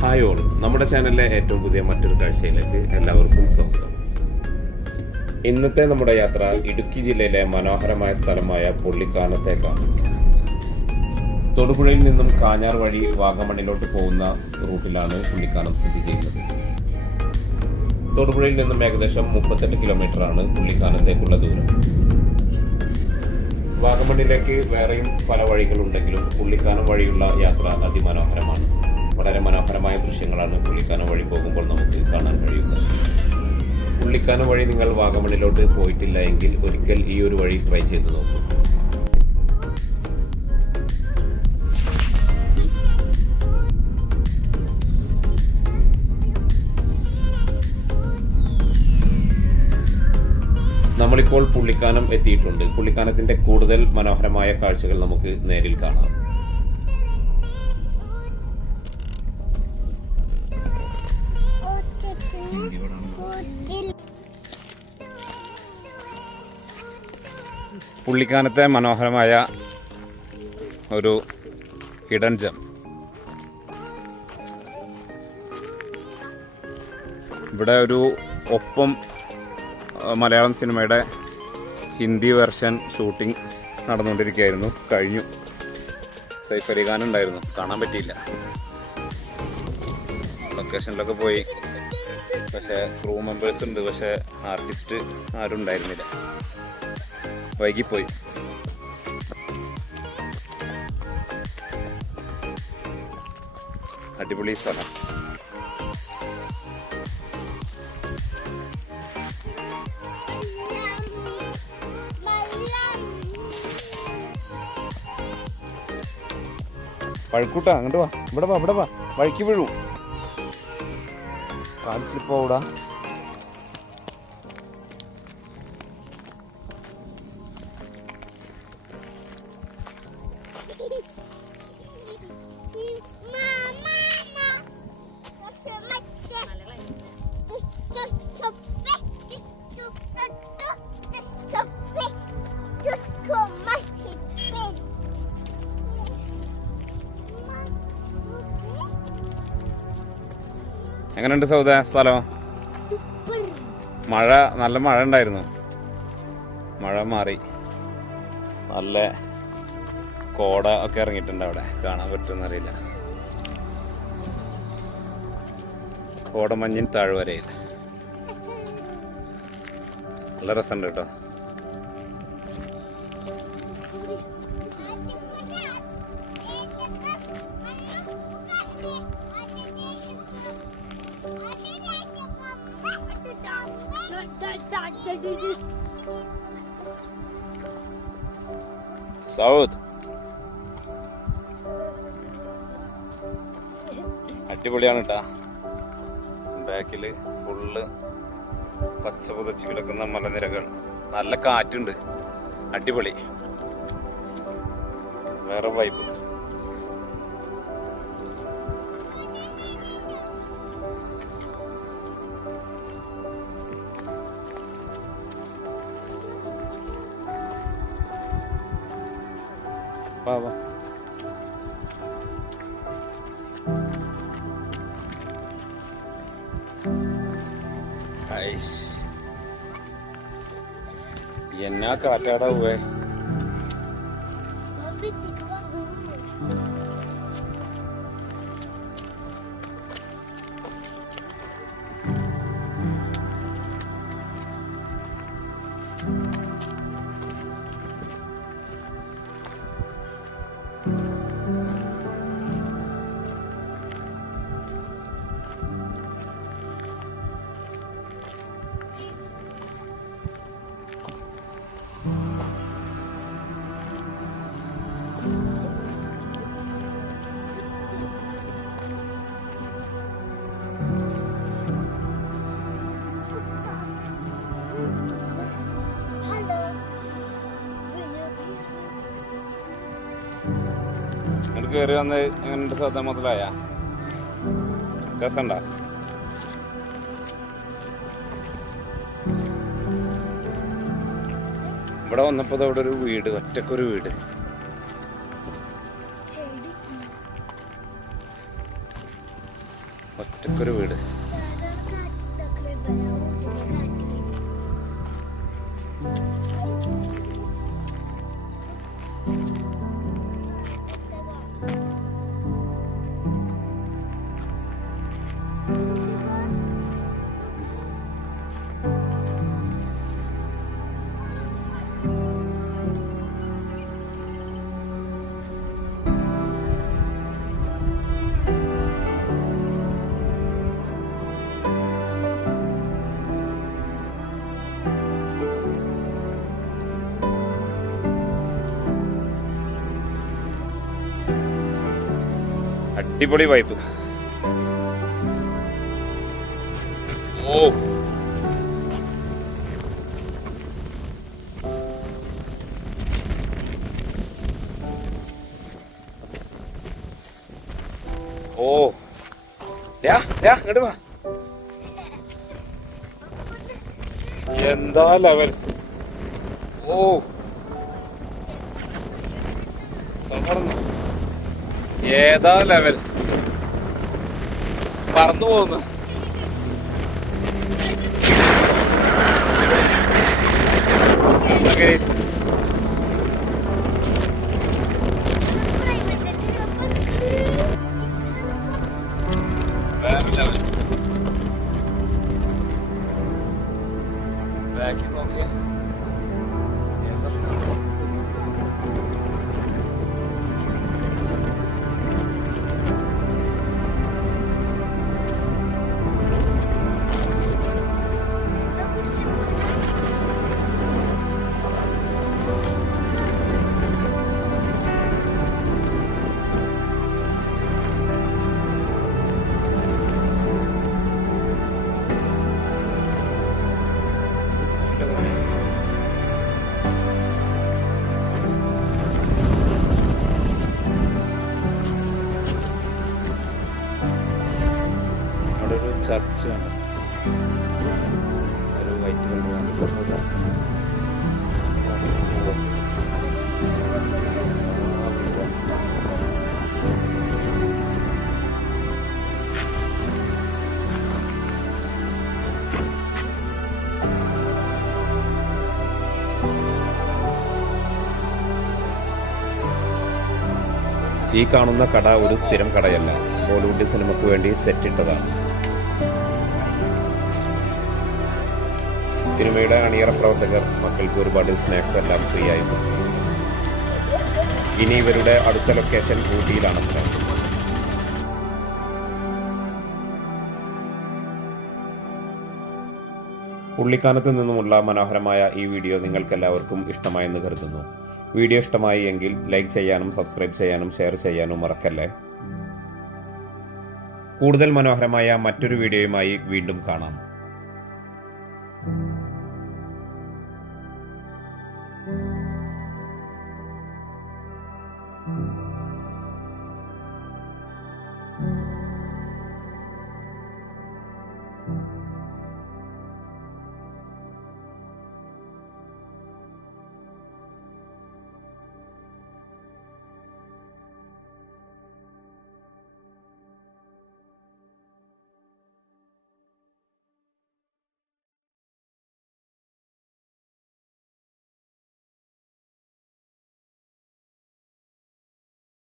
Hi all. നമ്മുടെ ചാനലിലെ ഏറ്റവും പുതിയ മറ്റൊരു കാഴ്ചയിലേക്ക് എല്ലാവർക്കും സ്വാഗതം. ഇന്നത്തെ നമ്മുടെ യാത്ര ഇടുക്കി ജില്ലയിലെ മനോഹരമായ സ്ഥലമായ പുള്ളിക്കാനത്തേക്കാണ്. തൊടുപുഴയിൽ നിന്നും കാഞ്ഞാർ വഴി വാഗമണ്ണിലോട്ട് പോകുന്ന റൂട്ടിലാണ് പുള്ളിക്കാനം സ്ഥിതി ചെയ്യുന്നത്. തൊടുപുഴയിൽ നിന്നും ഏകദേശം മുപ്പത്തെട്ട് കിലോമീറ്ററാണ് പുള്ളിക്കാനത്തേക്കുള്ള ദൂരം. വാഗമണ്ണിലേക്ക് വേറെയും പല വഴികളുണ്ടെങ്കിലും പുള്ളിക്കാനം വഴിയുള്ള യാത്ര അതിമനോഹരമാണ്. വളരെ മനോഹരമായ ദൃശ്യങ്ങളാണ് പുള്ളിക്കാനം വഴി പോകുമ്പോൾ നമുക്ക് കാണാൻ കഴിയുന്നത്. പുള്ളിക്കാനം വഴി നിങ്ങൾ വാഗമണിലോട്ട് പോയിട്ടില്ല എങ്കിൽ ഒരിക്കൽ ഈ ഒരു വഴി ട്രൈ ചെയ്ത് നോക്കൂ. നമ്മളിപ്പോൾ പുള്ളിക്കാനം എത്തിയിട്ടുണ്ട്. പുള്ളിക്കാനത്തിന്റെ കൂടുതൽ മനോഹരമായ കാഴ്ചകൾ നമുക്ക് നേരിൽ കാണാം. പുള്ളിക്കാനത്തെ മനോഹരമായ ഒരു ഹിഡൻ ജം. ഇവിടെ ഒരു ഒപ്പം മലയാളം സിനിമയുടെ ഹിന്ദി വെർഷൻ ഷൂട്ടിംഗ് നടന്നുകൊണ്ടിരിക്കുകയായിരുന്നു. കഴിഞ്ഞു. സൈഫ് അലി ഉണ്ടായിരുന്നു. കാണാൻ പറ്റിയില്ല. ലൊക്കേഷനിലൊക്കെ പോയി. പക്ഷേ ക്രൂ മെമ്പേഴ്സ് ഉണ്ട്. പക്ഷേ ആർട്ടിസ്റ്റ് ആരും ഉണ്ടായിരുന്നില്ല. വൈകിപ്പോയി അടിപൊളി സ്ഥലം പഴുക്കൂട്ടാ അങ്ങോട്ട് വാ. ഇവിടെ വാ ഇവിടെ വാ. വഴിക്ക് വീഴും. കാൽ സ്ലിപ്പ് ആവൂടാ. എങ്ങനെയുണ്ട് സൗദ സ്ഥലം? മഴ നല്ല മഴ ഉണ്ടായിരുന്നു. മഴ മാറി. നല്ല കോട ഒക്കെ ഇറങ്ങിയിട്ടുണ്ട് അവിടെ. കാണാൻ പറ്റുമെന്നറിയില്ല കോടമഞ്ഞിൻ താഴ്വരയിൽ. നല്ല രസമുണ്ട് കേട്ടോ. സൗത്ത് അടിപൊളിയാണ് കേട്ടാ ബാക്കിൽ ഫുള്ള് പച്ച പുതച്ച് കിടക്കുന്ന മലനിരകൾ. നല്ല കാറ്റുണ്ട്. അടിപൊളി. വേറെ vibe വാ വാ ഐഷ്. എന്നാ കാറ്റാടാ പോവേ കയറി വന്ന് എങ്ങനെയുണ്ട് ശ്രദ്ധ മുതലായ? രസണ്ട ഇവിടെ വന്നപ്പോ അവിടെ ഒരു വീട് ഒറ്റക്കൊരു വീട്. ഒറ്റക്കൊരു വീട്. അടിപൊളി പൈപ്പ് ഓ. ഓ. ഇങ്ങോട്ട് വാ. എന്താ ലെവൽ ഓ. സമ്മർന്നു ഏതാ ലെവൽ പറന്നു പോകുന്നു. കണ്ടോ ഒരു ചർച്ച് ഒരു വൈറ്റ് ഈ കാണുന്ന കട ഒരു സ്ഥിരം കടയല്ല. ബോളിവുഡ് സിനിമയ്ക്ക് വേണ്ടി സെറ്റ് സിനിമയുടെ അണിയറ പ്രവർത്തകർ മക്കൾക്ക് ഒരുപാട് സ്നാക്സ് എല്ലാം ഫ്രീ ആയിരുന്നു ഇനി ഇവരുടെ അടുത്ത ലൊക്കേഷൻ ഊട്ടിയിലാണത്രേ പുള്ളിക്കാനത്ത് നിന്നുമുള്ള മനോഹരമായ ഈ വീഡിയോ നിങ്ങൾക്കെല്ലാവർക്കും ഇഷ്ടമായെന്ന് കരുതുന്നു. വീഡിയോ ഇഷ്ടമായി എങ്കിൽ ലൈക്ക് ചെയ്യാനും സബ്സ്ക്രൈബ് ചെയ്യാനും ഷെയർ ചെയ്യാനും മറക്കല്ലേ? കൂടുതൽ മനോഹരമായ മറ്റൊരു വീഡിയോയുമായി വീണ്ടും കാണാം.